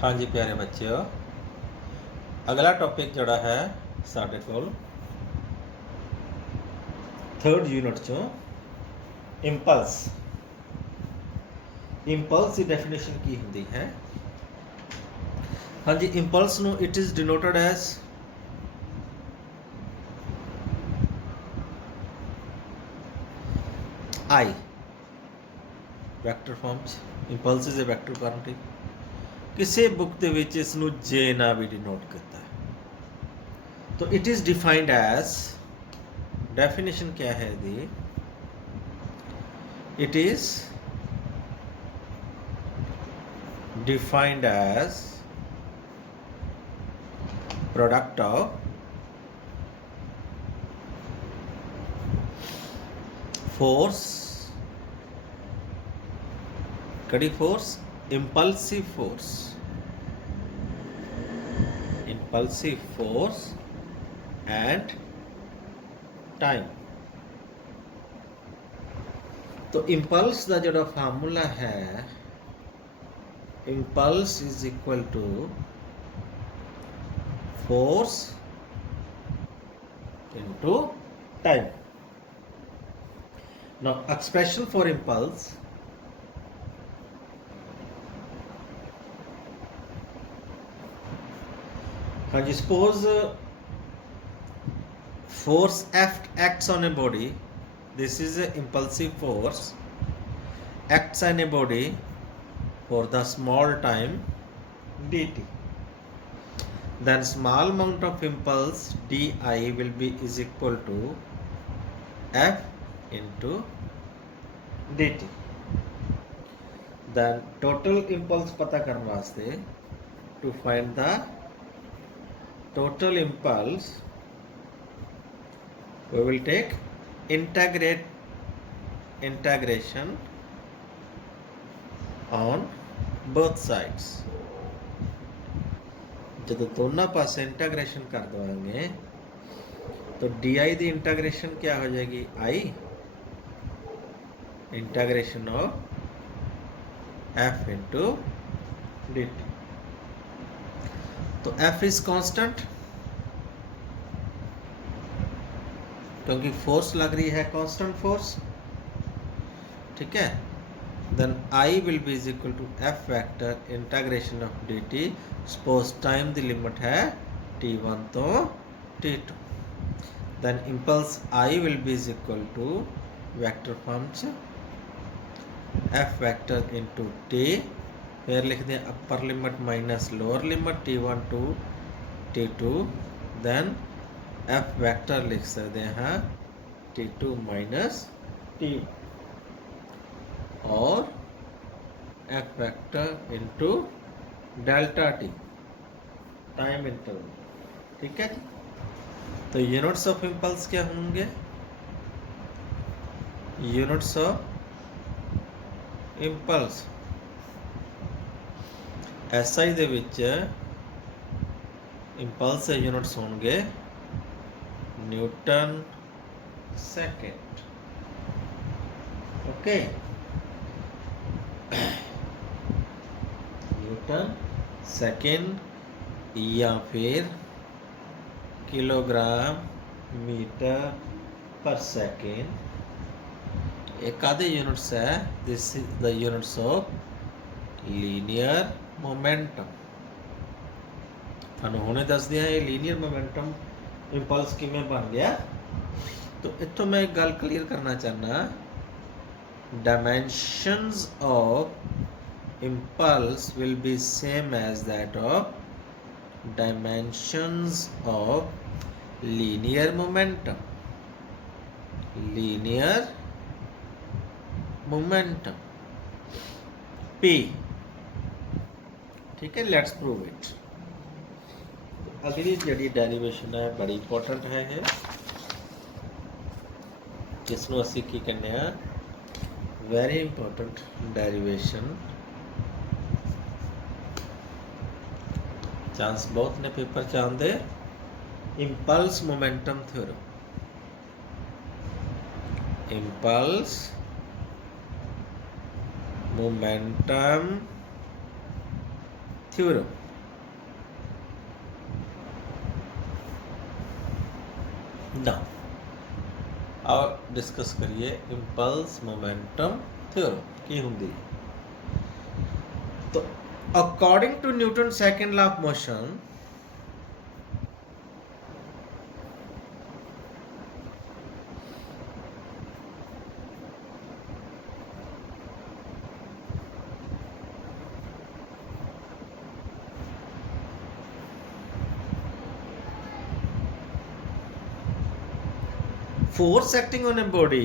हाँ जी प्यारे बच्चों, अगला टॉपिक जोड़ा है साढ़े कोल थर्ड यूनिट चो इंपल्स। इंपल्स की डेफिनेशन की होंदी है? हाँ जी, इंपल्स नो it is denoted as I vector form च। Impulse is a vector quantity. किसी बुक के विच इसनू जे ना भी डिनोट करता है। तो it is defined as, definition क्या है दी? It is defined as product of force, कड़ी force, impulsive force and time। तो impulse का जो फार्मूला है, impulse is equal to force into time। Now expression for impulse, हाँ जी, suppose force F acts on a body, this is a impulsive force acts on a body for the small time dt, then small amount of impulse di will be is equal to f into dt। then total impulse पता करने वास्ते, to find the total impulse we will take integration on both sides। जब दोनों पास integration कर देंगे तो D I की integration क्या हो जाएगी? I integration of F into D T. तो एफ इज कांस्टेंट क्योंकि फोर्स लग रही है कांस्टेंट फोर्स, ठीक है। Then I will be is equal to F vector integration of D T. Suppose time की लिमिट है t1 तो t2। then impulse I will be is equal to vector form f vector into t, फिर लिख दें upper limit minus lower limit t1 to t2, then f vector लिख सकते हैं t2 माइनस t, और f vector into delta t time interval, ठीक है जी। तो यूनिट्स ऑफ इंपल्स क्या होंगे? Units of impulse SI they which impulse के यूनिट्स होंगे Newton second, okay. Newton second या फिर किलोग्राम मीटर पर सेकेंड। एक आधे यूनिट्स है, this is the units of linear momentum. थानू हुणे दस दिया ये लीनियर मोमेंटम इंपल्स किवें बन गया। तो इत्थों मैं एक गल क्लीयर करना चाहना, dimensions of impulse will be same as that of dimensions of linear momentum। p, ठीक है। Let's prove it. अगली जी डेरिवेशन है बड़ी इंपॉर्टेंट है ये, जिसनों असी की कहने वेरी इंपॉर्टेंट डेरिवेशन। चांस बहुत ने पेपर च आंदे, impulse momentum theorem. Impulse momentum theorem. ना और डिस्कस करिए इंपल्स मोमेंटम थ्योरम की होंगी। तो according to Newton second law of motion, force acting on a body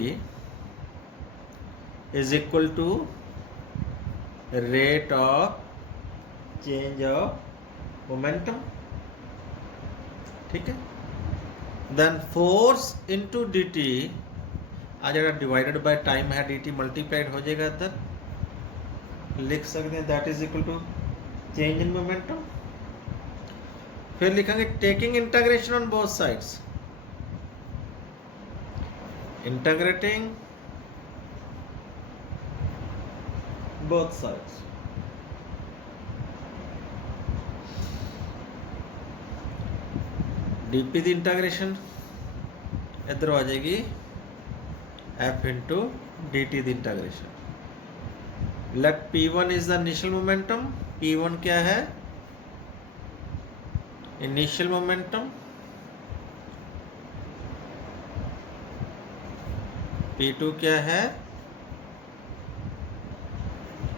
is equal to rate of change of momentum, ठीक है। then force into dt आ जाएगा डिवाइडेड बाय टाइम है, dt multiplied हो जाएगा इधर, लिख सकते हैं that is equal to change in momentum. फिर लिखेंगे taking integration on both sides, integrating both sides, dp ਦੀ इंटीग्रेशन इधर आ जाएगी f इंटू dt ਦੀ integration. Let p1 is the initial momentum, p1 क्या है इनिशियल मोमेंटम, P2 क्या है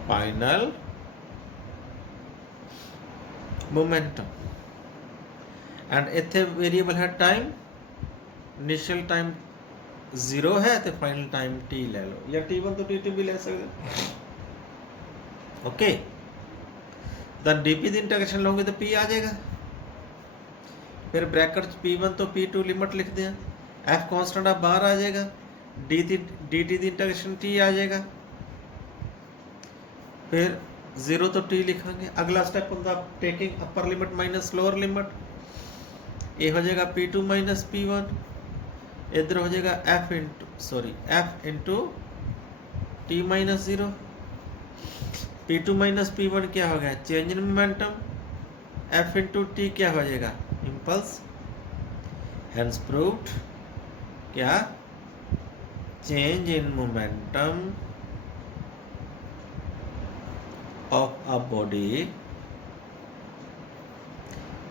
फाइनल मोमेंटम। एंड इतने वेरिएबल है टाइम, इनिशियल टाइम 0 है तो फाइनल टाइम t ले लो, या t1 तो t2 भी ले सकते। ओके, then dp की इंटीग्रेशन लोगे तो p आ जाएगा, फिर ब्रैकेट p1 तो p2 लिमिट लिख दें, f कांस्टेंट आप बाहर आ जाएगा, dt की इंटीग्रेशन t आ जाएगा, फिर 0 तो t लिखेंगे। अगला स्टेप होता है taking upper limit minus lower limit, ये हो जाएगा p2 माइनस p1, इधर हो जाएगा f into t minus 0, p2 minus p1 क्या हो गया change in momentum, f into t क्या हो जाएगा इम्पल्स, हेंस प्रूव्ड क्या change in momentum of a body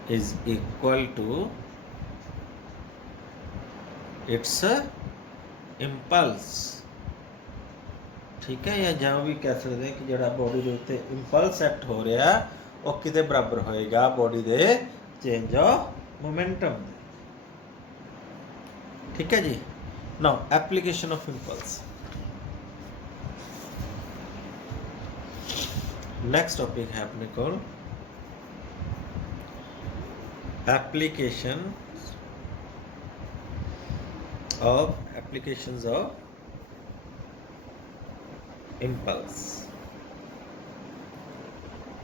is equal to its impulse, ठीक है। या जहाँ भी कह सकते हैं कि जड़ा बॉडी के उत्ते इंपल्स एक्ट हो रहा वो किते बराबर होएगा body they change of momentum, ठीक है जी। Now application of impulse. Next topic है अपने को applications of impulse.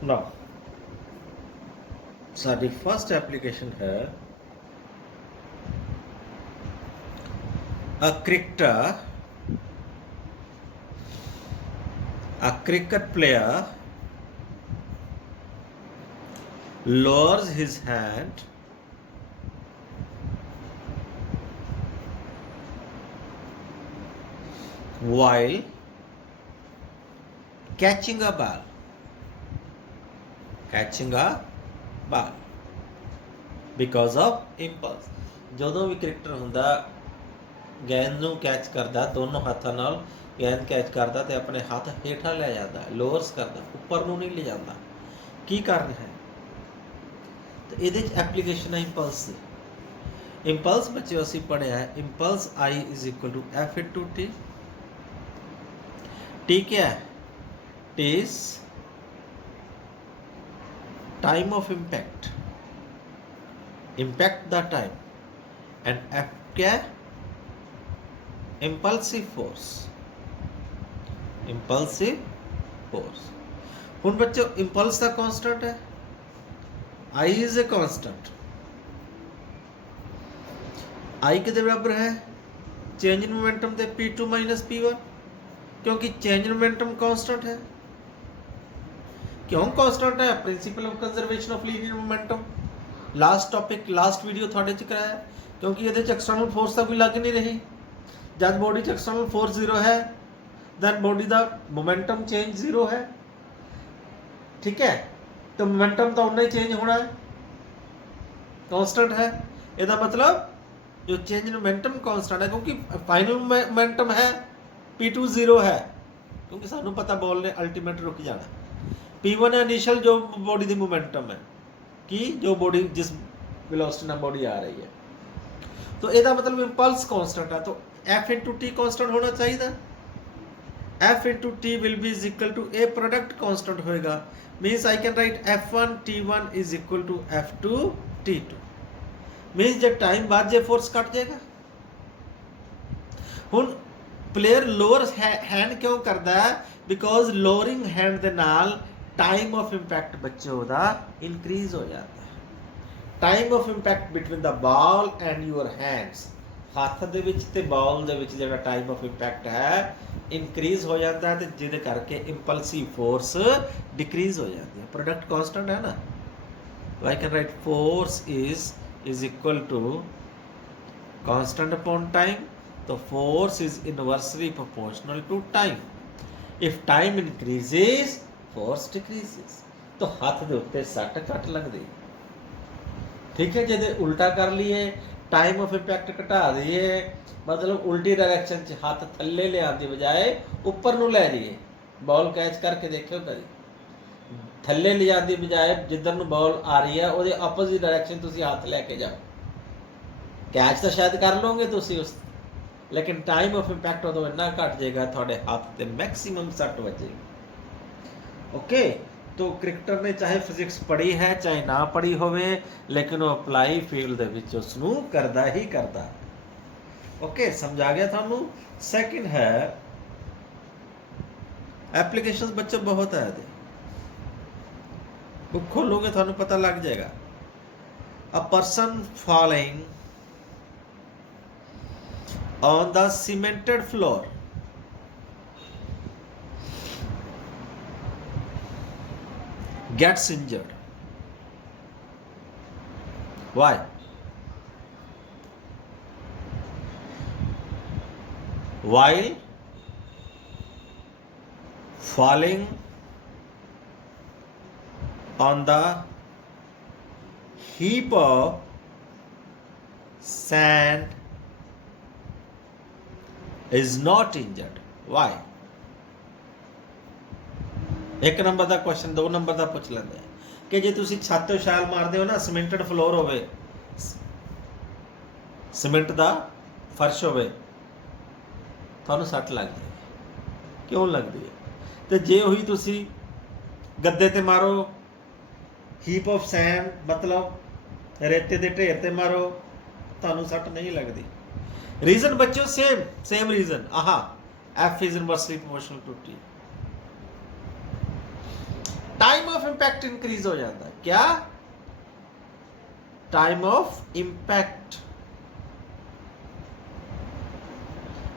Now sari first application है a cricket player lowers his hand while catching a ball because of impulse। ਜਦੋਂ ਵੀ cricketer ਹੁੰਦਾ गेंद ਨੂੰ कैच करता, दोनों हाथों नाल गेंद कैच करता तो अपने हाथ हेठा ले जाता, लोअर्स करता, ऊपर ਨੂੰ नहीं ले जाता। की कारण है तो ये एप्लीकेशन है इंपल्स की। इंपल्स बच्चे असी पढ़िया है impulse I is equal to F into T. T क्या है T is time of impact the time, and F क्या है impulsive force। हुण बच्चों इंपल्स का कांस्टेंट है आई इज ए कांस्टेंट, आई के बराबर है चेंज इन मोमेंटम ते p2 माइनस p1, क्योंकि चेंज इन मोमेंटम कांस्टेंट है। क्यों कांस्टेंट है? Principle of conservation of linear momentum, last topic last video थोड़े च कराया, क्योंकि ये एक्सटर्नल फोर्स तो कोई लग नहीं रही। जब बॉडी च एक्सटर्नल फोर्स जीरो है दैन बॉडी का मोमेंटम चेंज जीरो है, ठीक है, तो मोमेंटम तो उन्ना ही चेंज होना है, कांस्टेंट है। इसका मतलब जो चेंज इन मोमेंटम कांस्टेंट है, क्योंकि फाइनल मोमेंटम है P2 जीरो है, क्योंकि सानू पता बॉल ने अल्टीमेट रुक जाना। P1 इनिशियल जो बॉडी की मोमेंटम है कि जो बॉडी जिस वेलोसिटी नाल बॉडी आ रही है, तो इसका मतलब इंपल्स कांस्टेंट है, तो F इंटू टी कांस्टेंट होना चाहिए। F into T will be is equal to a product constant होएगा, means I can write F1 T1 is equal to F2 T2, means जब टाइम बाद जे फोर्स कट जाएगा। हुण प्लेयर लोअर हैंड क्यों करता है? बिकॉज लोअरिंग हैंड दे नाल टाइम ऑफ इंपैक्ट बच्चों का इनक्रीज हो जाता है। Time of impact between the ball and your hands, हथ दे विच ते बॉल दे विच जिहड़ा टाइम ऑफ इंपैक्ट है इनक्रीज हो जाता है, तो जिहदे करके इंपल्सिव फोर्स डिक्रीज हो जाती है। प्रोडक्ट कांस्टेंट है ना, I can write force is equal to constant upon time, तो force is inversely proportional to time. If time increases force decreases, तो हाथ दे उत्ते सट घट लगदी, ठीक है। जे उल्टा कर लिए, टाइम ऑफ इंपैक्ट घटा दिए, मतलब उल्टी डायरेक्शन च हाथ थल्ले ले आने की बजाय ऊपर नूं लै जाइए, बॉल कैच करके देखियो कभी, थल्ले ले जाने की बजाय जिधर नूं बॉल आ रही है ਉਹਦੇ ਆਪੋਜ਼ਿਟ डायरेक्शन तुसीं हाथ लैके जाओ, कैच तो शायद कर लोगे तुसीं उस, लेकिन टाइम ऑफ इंपैक्ट उदों इन्ना घट जाएगा थोड़े हाथ ते मैक्सीमम सट वजेगी। ओके, तो क्रिकेटर ने चाहे फिजिक्स पढ़ी है चाहे ना पढ़ी होवे, लेकिन वो अप्लाई फील्ड दे विच उसनूं करदा ही करदा। ओके, समझ आ गया थानू। सैकेंड है एप्लीकेशंस बच्चों बहुत है, बुक खोलोगे थानू पता लग जाएगा। A person following on the cemented floor gets injured. Why? While falling on the heap of sand is not injured. Why? एक नंबर का क्वेश्चन 2 नंबर का पूछ लेंगे कि जे तुसी छत तो छाल मारते हो ना, सीमेंटेड फ्लोर होवे, सीमेंट का फर्श होवे, थानू सट लग जाए, क्यों लगती है? तो जे हुई तुसी गद्दे ते मारो, हीप ऑफ सैंड मतलब रेते दे ढेर ते मारो, थानू सट नहीं लगती। रीजन बच्चों सेम रीजन, आहा, F is inversely proportional to T। Time of impact increase हो जाता है, क्या? टाइम ऑफ इंपैक्ट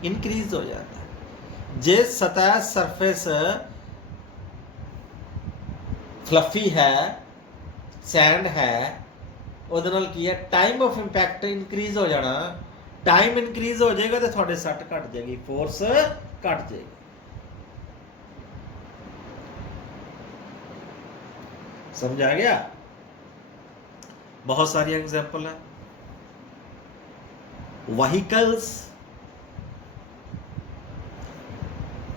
इंक्रीज हो जाता है। जे सतह सरफेस फ्लफी है, सैंड है, ਉਹਦੇ ਨਾਲ ਕੀ ਹੈ, टाइम ऑफ इंपैक्ट इंक्रीज हो जाना। टाइम इंक्रीज हो जाएगा तो थोड़े सट घट जाएगी, फोर्स घट जाएगी। समझ आ गया? बहुत सारी एग्जांपल है। Vehicles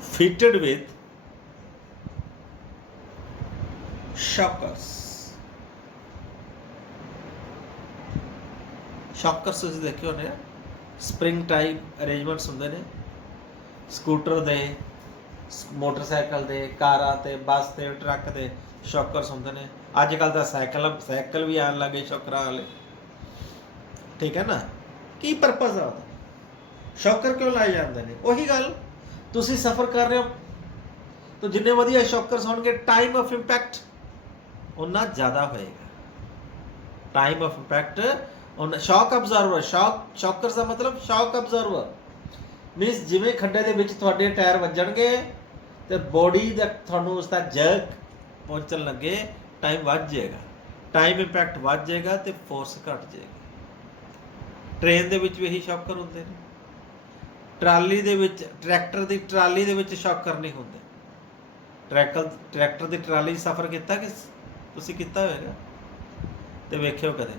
fitted with shockers, shockers तुसीं देखे होने, स्प्रिंग टाइप अरेंजमेंट्स होंदे ने स्कूटर दे, मोटरसाइकिल दे, कारां ते, बस ते, ट्रक ते शॉकर्स होंदे ने। अजकल तो साइकिल भी आन लगे शॉकरां वाले, ठीक है ना। की परपज़ आ शॉकर क्यों लाए जाते हैं? वही गल, तुसीं सफ़र कर रहे हो तो जिन्ने वधिया शॉकर्स होणगे, टाइम ऑफ इंपैक्ट उन्ना ज़्यादा होएगा। Time of impact shock absorber, shockers का मतलब शॉक अब्जॉर्वर मीनस जिवें खड्डे दे विच तुहाडे टायर वजणगे ते बॉडी दा तुहानूं उसका जर्क ਪਹੁੰਚਣ ਲੱਗੇ ਟਾਈਮ ਵੱਧ ਜਾਏਗਾ, ਟਾਈਮ ਇੰਪੈਕਟ ਵੱਧ ਜਾਏਗਾ ਤੇ ਫੋਰਸ ਘਟ ਜਾਏਗੀ। ਟ੍ਰੇਨ ਦੇ ਵਿੱਚ ਵੀ ਇਹੀ ਸ਼ੌਕਰ ਹੁੰਦੇ ਨੇ, ਟਰਾਲੀ ਦੇ ਵਿੱਚ, ਟਰੈਕਟਰ ਦੀ ਟਰਾਲੀ ਦੇ ਵਿੱਚ ਸ਼ੌਕਰ ਨਹੀਂ ਹੁੰਦੇ। ਟਰੈਕਟਰ ਦੀ ਟਰਾਲੀ 'ਚ ਸਫ਼ਰ ਕੀਤਾ ਕਿ ਤੁਸੀਂ ਕੀਤਾ ਹੋਵੇਗਾ ਤੇ ਵੇਖਿਓ ਕਦੇ,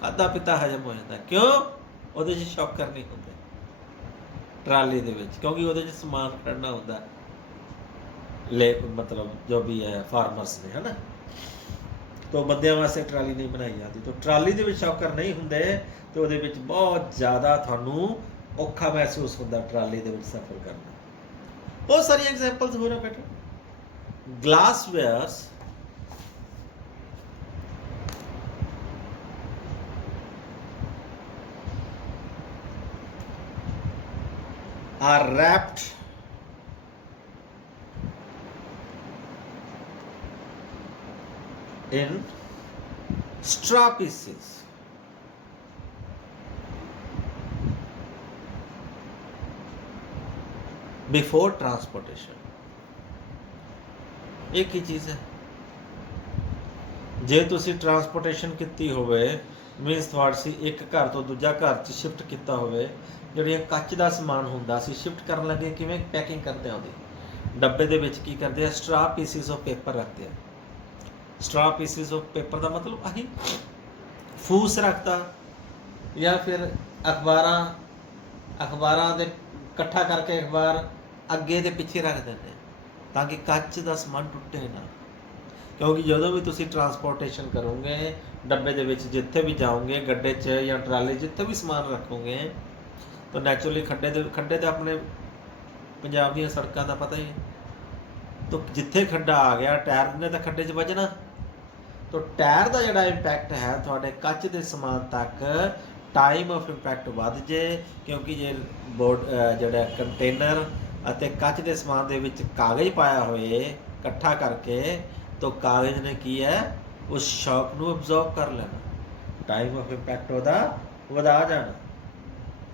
ਖਾਧਾ ਪੀਤਾ ਹਜਮ ਹੋ ਜਾਂਦਾ। ਕਿਉਂ? ਉਹਦੇ 'ਚ ਸ਼ੌਕਰ ਨਹੀਂ ਹੁੰਦੇ ਟਰਾਲੀ ਦੇ ਵਿੱਚ, ਕਿਉਂਕਿ ਉਹਦੇ 'ਚ ਸਮਾਨ ਖੜਨਾ ਹੁੰਦਾ, मतलब जो भी है फार्मर्स ने, है ना। तो ਬੰਦਿਆਂ ਵਾਸਤੇ ਟਰਾਲੀ ਨਹੀਂ ਬਣਾਈ ਜਾਂਦੀ। तो ਟਰਾਲੀ ਦੇ ਵਿੱਚ ਸ਼ੌਕਰ ਨਹੀਂ ਹੁੰਦੇ ਤੇ ਉਹਦੇ ਵਿੱਚ ਬਹੁਤ ਜ਼ਿਆਦਾ ਤੁਹਾਨੂੰ ਔਖਾ ਮਹਿਸੂਸ ਹੁੰਦਾ ਟਰਾਲੀ ਦੇ ਵਿੱਚ ਸਫ਼ਰ ਕਰਨਾ। ਬਹੁਤ ਸਾਰੀ ਐਗਜ਼ਾਮਪਲਸ ਹੋ ਰਹਾ ਬੇਟਾ। glasswares are wrapped in straw pieces before transportation। एक ही चीज़ है, जे तुसी ट्रांसपोर्टेशन की होवे, मीनस तुसी एक घर तो दूजा घर च शिफ्ट किया होवे, ਜਿਹੜੀਆਂ ਕੱਚ ਦਾ ਸਮਾਨ ਹੁੰਦਾ ਸੀ शिफ्ट ਕਰਨ ਲੱਗੇ ਕਿਵੇਂ ਪੈਕਿੰਗ ਕਰਦੇ ਆ, ਉਹਦੀ ਡੱਬੇ ਦੇ ਵਿੱਚ ਕੀ ਕਰਦੇ ਆ, ਸਟਰਾ ਪੀਸਿਸ ਆਫ ਪੇਪਰ ਰੱਖਦੇ ਆ। ਸਟਰਾ ਪੀਸਿਸ ਆਫ ਪੇਪਰ ਦਾ ਮਤਲਬ ਆਹੀ ਫੂਸ ਰੱਖਤਾ, ਜਾਂ ਫਿਰ ਅਖਬਾਰਾਂ ਦੇ ਇਕੱਠਾ ਕਰਕੇ ਅਖਬਾਰ ਅੱਗੇ ਦੇ ਪਿੱਛੇ ਰੱਖ ਦਿੰਦੇ ਤਾਂ ਕਿ ਕੱਚ ਦਾ ਸਮਾਨ ਟੁੱਟੇ ਨਾ। ਕਿਉਂਕਿ ਜਦੋਂ ਵੀ ਤੁਸੀਂ ਟਰਾਂਸਪੋਰਟੇਸ਼ਨ ਕਰੋਗੇ, ਡੱਬੇ ਦੇ ਵਿੱਚ ਜਿੱਥੇ ਵੀ ਜਾਓਗੇ, ਗੱਡੇ 'ਚ ਜਾਂ ਟਰਾਲੇ ਜਿੱਥੇ ਵੀ ਸਮਾਨ ਰੱਖੋਗੇ, ਤਾਂ ਨੈਚੁਰਲੀ ਖੱਡੇ ਤਾਂ ਆਪਣੇ ਪੰਜਾਬ ਦੀਆਂ ਸੜਕਾਂ ਦਾ ਪਤਾ ਹੀ ਹੈ। ਤਾਂ ਜਿੱਥੇ ਖੱਡਾ ਆ ਗਿਆ, ਟਾਇਰ ਨੇ ਤਾਂ ਖੱਡੇ 'ਚ ਵੱਜਣਾ। ਤਾਂ ਟਾਇਰ ਦਾ ਜਿਹੜਾ ਇੰਪੈਕਟ ਹੈ ਤੁਹਾਡੇ ਕੱਚ ਦੇ ਸਮਾਨ ਤੱਕ, ਟਾਈਮ ਆਫ ਇੰਪੈਕਟ ਵੱਧ ਜੇ, ਕਿਉਂਕਿ ਜੇ ਜਿਹੜਾ ਕੰਟੇਨਰ ਅਤੇ ਕੱਚ ਦੇ ਸਮਾਨ ਦੇ ਵਿੱਚ ਕਾਗਜ਼ ਪਾਇਆ ਹੋਏ ਇਕੱਠਾ ਕਰਕੇ, ਤਾਂ ਕਾਗਜ਼ ਨੇ ਕੀ ਹੈ, ਉਸ ਸ਼ੌਕ ਨੂੰ ਅਬਜ਼ੌਰਬ ਕਰ ਲੈਣਾ, ਟਾਈਮ ਆਫ ਇੰਪੈਕਟ ਉਹਦਾ ਵਧਾ ਜਾਣਾ।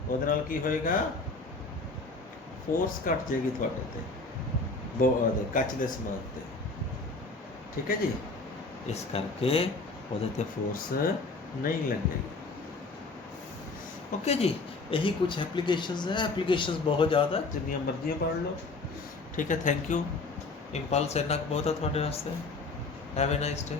ਉਹਦੇ ਨਾਲ ਕੀ ਹੋਏਗਾ, ਫੋਰਸ ਘਟ ਜਾਏਗੀ ਤੁਹਾਡੇ ਤੇ, ਕੱਚ ਦੇ ਸਮਾਨ ਤੇ। ਠੀਕ ਹੈ ਜੀ, ਇਸ ਕਰਕੇ ਉਹਦੇ ਤੇ ਫੋਰਸ ਨਹੀਂ ਲੱਗੇਗੀ। ਓਕੇ ਜੀ, ਇਹੀ ਕੁਝ ਐਪਲੀਕੇਸ਼ਨਸ ਹੈ। ਐਪਲੀਕੇਸ਼ਨਸ ਬਹੁਤ ਜ਼ਿਆਦਾ, ਜਿੰਨੀਆਂ ਮਰਜ਼ੀਆਂ ਪੜ੍ਹ ਲਓ। ਠੀਕ ਹੈ, ਥੈਂਕ ਯੂ। ਇੰਪਲਸ ਇੰਨਾ ਕੁ ਬਹੁਤ ਹੈ ਤੁਹਾਡੇ ਵਾਸਤੇ। Have a nice day.